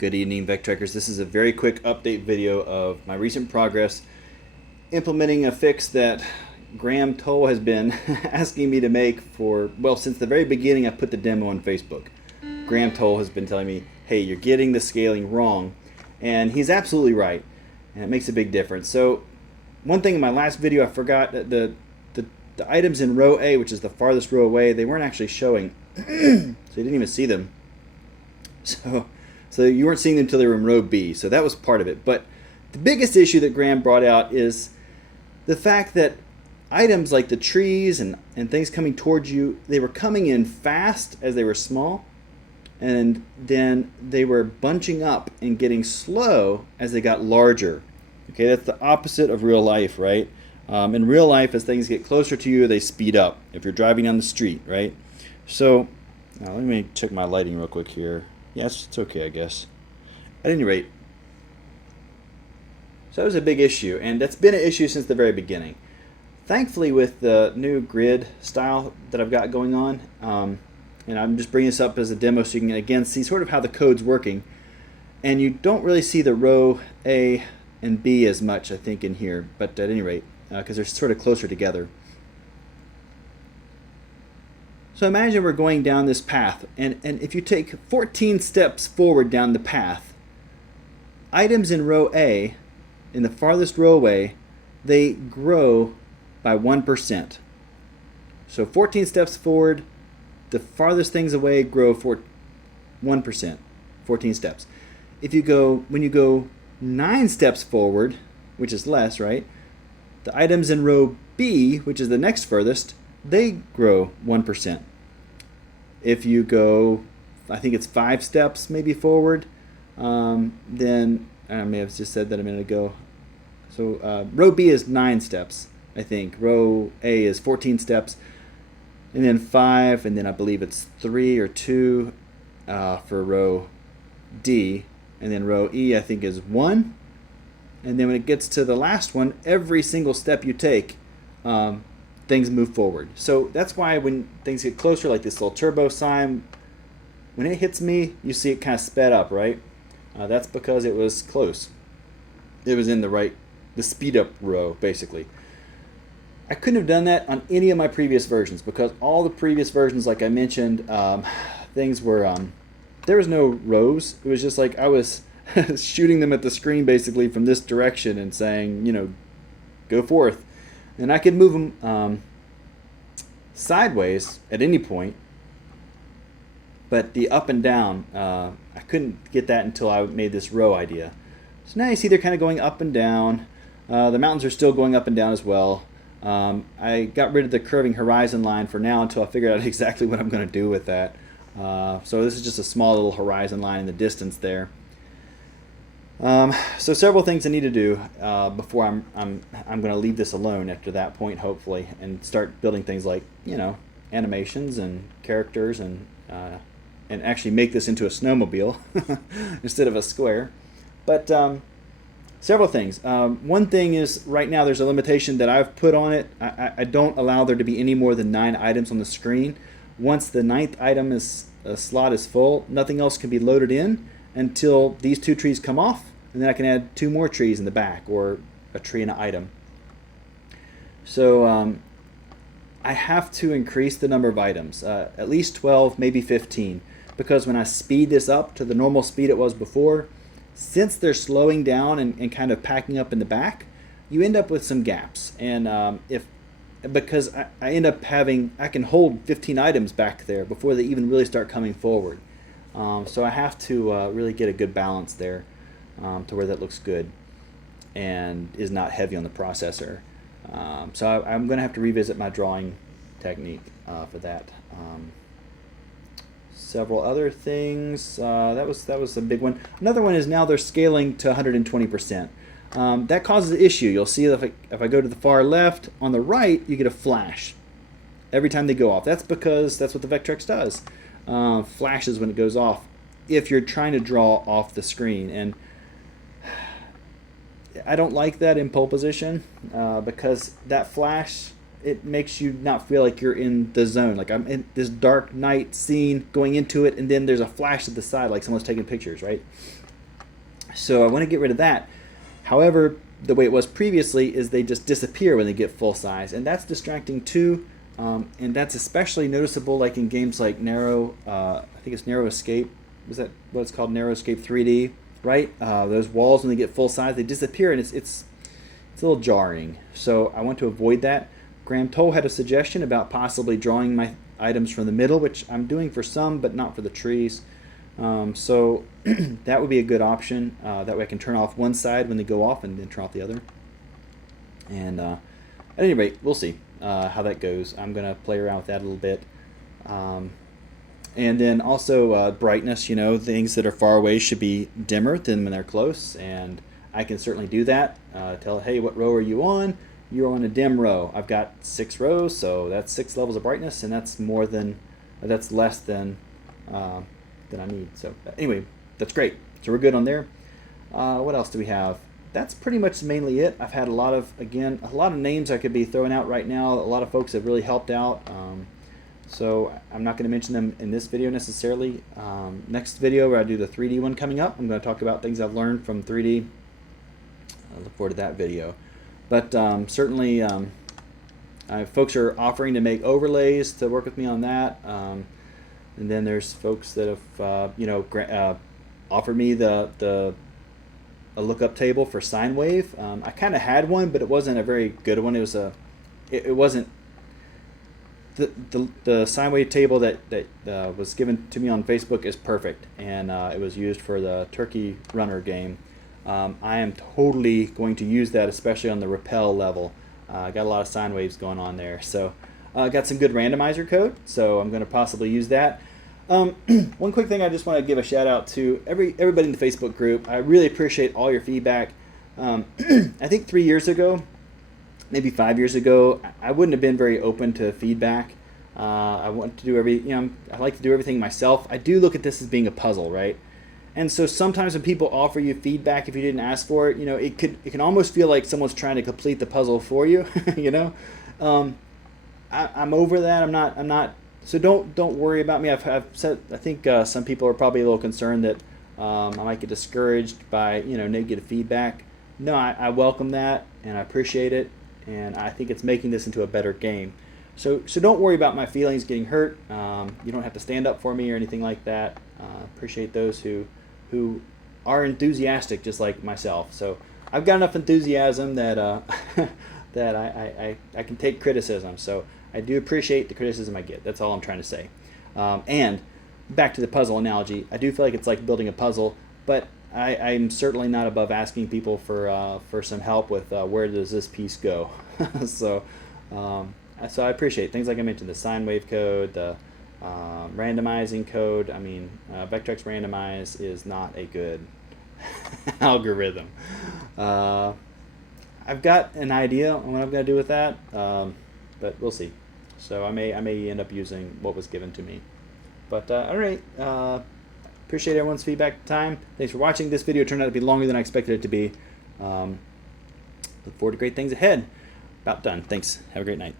Good evening, Vectrekkers. This is a very quick update video of my recent progress implementing a fix that Graham Toll has been asking me to make for, well, since the very beginning I put the demo on Facebook. Graham Toll has been telling me, hey, you're getting the scaling wrong, and he's absolutely right, and it makes a big difference. So one thing in my last video I forgot that the items in row A, which is the farthest row away, they weren't actually showing, so you didn't even see them. So you weren't seeing them until they were in row B, so that was part of it. But the biggest issue that Graham brought out is the fact that items like the trees and things coming towards you, they were coming in fast as they were small, and then they were bunching up and getting slow as they got larger. Okay, that's the opposite of real life, right? In real life, as things get closer to you, they speed up if you're driving down the street, right? So now let me check my lighting real quick here. Yes, it's okay, I guess. At any rate, so that was a big issue, and that's been an issue since the very beginning. Thankfully, with the new grid style that I've got going on, and I'm just bringing this up as a demo so you can again see sort of how the code's working, and you don't really see the row A and B as much, I think, in here, but at any rate, because they're sort of closer together. So imagine we're going down this path, and if you take 14 steps forward down the path, items in row A, in the farthest row away, they grow by 1%. So 14 steps forward, the farthest things away grow for 1%, 14 steps. When you go 9 steps forward, which is less, right? The items in row B, which is the next furthest, they grow 1%. If you go, I think it's 5 steps maybe forward, then I may have just said that a minute ago. So row B is 9 steps, I think. Row A is 14 steps, and then 5, and then I believe it's 3 or 2 for row D, and then row E I think is 1. And then when it gets to the last one, every single step you take, things move forward. So that's why when things get closer, like this little turbo sign, when it hits me, you see it kind of sped up, right? That's because it was close. It was in the speed up row, basically. I couldn't have done that on any of my previous versions because all the previous versions, like I mentioned, things were, there was no rows. It was just like I was shooting them at the screen basically from this direction and saying, you know, go forth. And I could move them sideways at any point, but the up and down, I couldn't get that until I made this row idea. So now you see they're kind of going up and down. The mountains are still going up and down as well. I got rid of the curving horizon line for now until I figured out exactly what I'm going to do with that. So this is just a small little horizon line in the distance there. So several things I need to do before I'm going to leave this alone after that point, hopefully, and start building things like, you know, animations and characters and actually make this into a snowmobile instead of a square. But several things. One thing is right now there's a limitation that I've put on it. I don't allow there to be any more than 9 items on the screen. Once the 9th item slot is full, nothing else can be loaded in until these 2 trees come off, and then I can add 2 more trees in the back, or a tree and an item. So I have to increase the number of items, at least 12, maybe 15, because when I speed this up to the normal speed it was before, since they're slowing down and kind of packing up in the back, you end up with some gaps. And because I end up I can hold 15 items back there before they even really start coming forward. So I have to really get a good balance there to where that looks good and is not heavy on the processor. So I'm going to have to revisit my drawing technique for that. Several other things. That was a big one. Another one is now they're scaling to 120%. That causes an issue. You'll see if I go to the far left, on the right you get a flash every time they go off. That's because that's what the Vectrex does. Flashes when it goes off if you're trying to draw off the screen, and I don't like that in pole position because that flash it makes you not feel like you're in the zone. Like I'm in this dark night scene going into it, and then there's a flash to the side like someone's taking pictures, right? So I want to get rid of that. However, the way it was previously is they just disappear when they get full size, and that's distracting too. And that's especially noticeable like in games like I think it's Narrow Escape. Was that what it's called? Narrow Escape 3D, right? Those walls when they get full size, they disappear, and it's a little jarring. So I want to avoid that. Graham Toll had a suggestion about possibly drawing my items from the middle, which I'm doing for some, but not for the trees. So that would be a good option. That way I can turn off one side when they go off and then turn off the other. And at any rate, we'll see how that goes. I'm going to play around with that a little bit. And then also brightness, things that are far away should be dimmer than when they're close. And I can certainly do that. Tell it, hey, what row are you on? You're on a dim row. I've got 6 rows, so that's 6 levels of brightness, and that's less than I need. So anyway, that's great. So we're good on there. What else do we have? That's pretty much mainly it. I've had a lot of names I could be throwing out right now. A lot of folks have really helped out. So I'm not going to mention them in this video necessarily. Next video where I do the 3D one coming up, I'm going to talk about things I've learned from 3D. I look forward to that video. But certainly folks are offering to make overlays to work with me on that. And then there's folks that have offered me a lookup table for sine wave. I kind of had one, but it wasn't a very good one. It wasn't the sine wave table that was given to me on Facebook is perfect, and it was used for the Turkey Runner game. I am totally going to use that, especially on the rappel level. I got a lot of sine waves going on there, so I got some good randomizer code, so I'm going to possibly use that. One quick thing I just want to give a shout out to everybody in the Facebook group. I really appreciate all your feedback. I think 3 years ago, maybe 5 years ago, I wouldn't have been very open to feedback. I want to do I like to do everything myself. I do look at this as being a puzzle, right? And so sometimes when people offer you feedback, if you didn't ask for it, it can almost feel like someone's trying to complete the puzzle for you. I'm over that. I'm not. So don't worry about me. I've said. I think some people are probably a little concerned that I might get discouraged by negative feedback. No, I welcome that and I appreciate it, and I think it's making this into a better game. So don't worry about my feelings getting hurt. You don't have to stand up for me or anything like that. Appreciate those who are enthusiastic just like myself. So I've got enough enthusiasm that that I can take criticism. So I do appreciate the criticism I get. That's all I'm trying to say. And back to the puzzle analogy, I do feel like it's like building a puzzle, but I'm certainly not above asking people for some help with where does this piece go. So I appreciate things like I mentioned, the sine wave code, the randomizing code. I mean, Vectrex randomize is not a good algorithm. I've got an idea on what I'm going to do with that, but we'll see. So I may end up using what was given to me. But all right, appreciate everyone's feedback time. Thanks for watching. This video turned out to be longer than I expected it to be. Look forward to great things ahead. About done. Thanks. Have a great night.